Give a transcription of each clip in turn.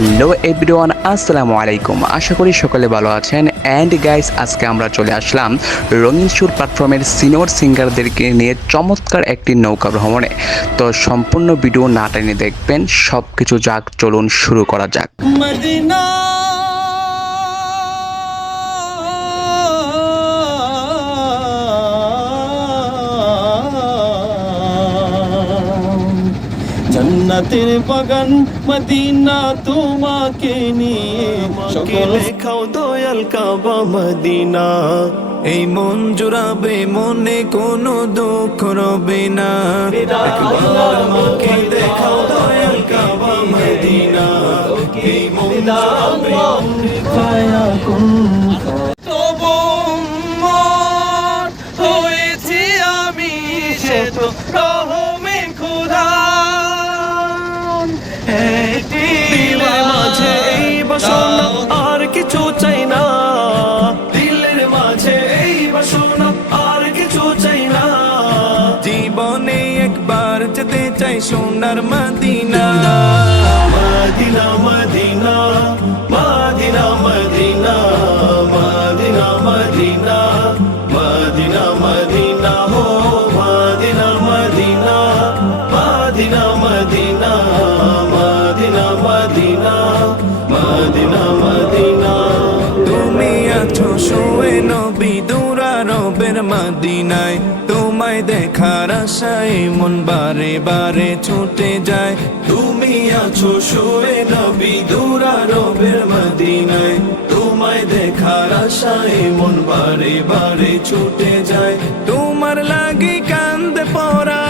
Hello everyone, আসসালামু আলাইকুম। আশা করি সকলে ভালো আছেন। অ্যান্ড গাইস, আজকে আমরা চলে আসলাম রঙিন সুর প্ল্যাটফর্মের সিনিয়র সিঙ্গারদেরকে নিয়ে চমৎকার একটি নৌকা ভ্রমণে। তো সম্পূর্ণ ভিডিও না টেনে দেখবেন। সব কিছু যাক, চলুন শুরু করা যাক। মদিনা জান্নাতের বাগান মদিনা তোমাকে নিয়ে সকলে খাও দয়াল কাবা মদিনা। এই মন জুড়াবে, মনে কোনো দুঃখ রবে না। একবার মাকে দেখাও দয়াল কাবা মদিনা। এই মন জুড়াবে, তবু উম্মত হয়েছি আমি, সে তো রহমে খোদা। দিলের মাঝে এই বাসনা, আর কিছু চাই না। দিলের মাঝে এই বাসনা, আর কিছু চাই না। জীবনে একবার যেতে চাই সোনার Medina. Medina Medina Medina Medina Medina Medina Medina Medina হো Medina Medina Medina Medina Medina Medina Medina Medina. তুমি আছো শুয়ে নবী দুরারবের মদিনায়। তোমায় দেখার আশায় মন বারে বারে ছুটে যায়। তুমি আছো শুয়ে নবী দুরারবের মদিনায়। তোমায় দেখার আশায় মন বারে বারে ছুটে যায়। তোমার লাগি কান্দে পরাণ,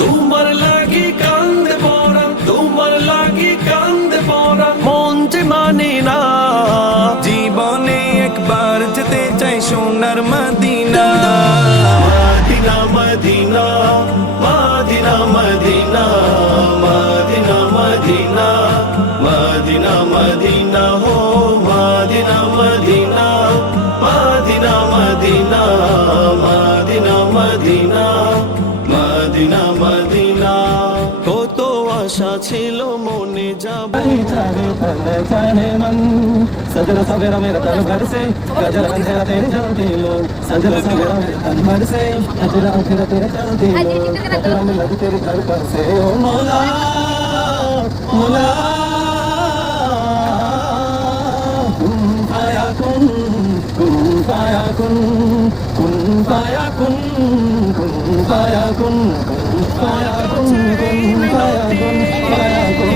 তোমার লাগি কান্দে পরাণ, তোমার লাগি কান্দে পরাণ, মন যে মানে না। জীবনে একবার যেতে চাই সোনার Medina. Medina Medina Medina Medina Medina Medina Medina Medina হো Medina Medina Medina Medina Medina Medina Medina Medina. কত আশা ছিল মনে যাব, सजल सवेरा मेरा तन भर से गजल अंधेरा तेरे चलते लो। सजल सवेरा मेरा तन भर से गजल अंधेरा तेरे चलते लो। गजल में लगी तेरे घर पर से ओ मौला मौला। कुन फाया कुन, कुन फाया कुन, कुन फाया कुन, कुन फाया कुन, कुन फाया कुन, कुन फाया कुन, फाया कुन।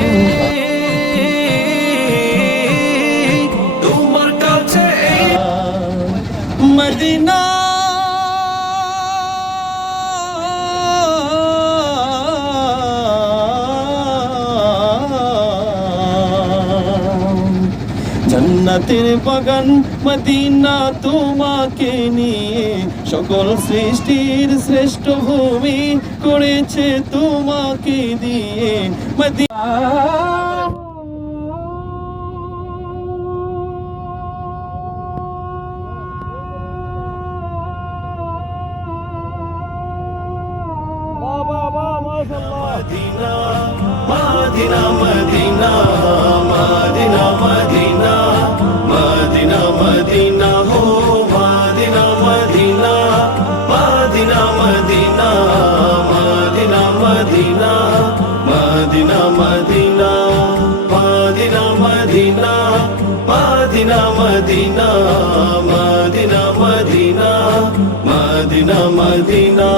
মদিনা জান্নাতের বাগান মদিনা তোমাকে নিয়ে সকল সৃষ্টির শ্রেষ্ঠ ভূমি করেছে তোমাকে দিয়ে Medina. Madina, Madina, Madina, Madina, Madina, Madina, Madina, ho, Madina, Madina, Madina, Madina, Madina, Madina, Madina, Madina, Madina, Madina, Madina, Madina, Madina, Madina, Madina, Madina.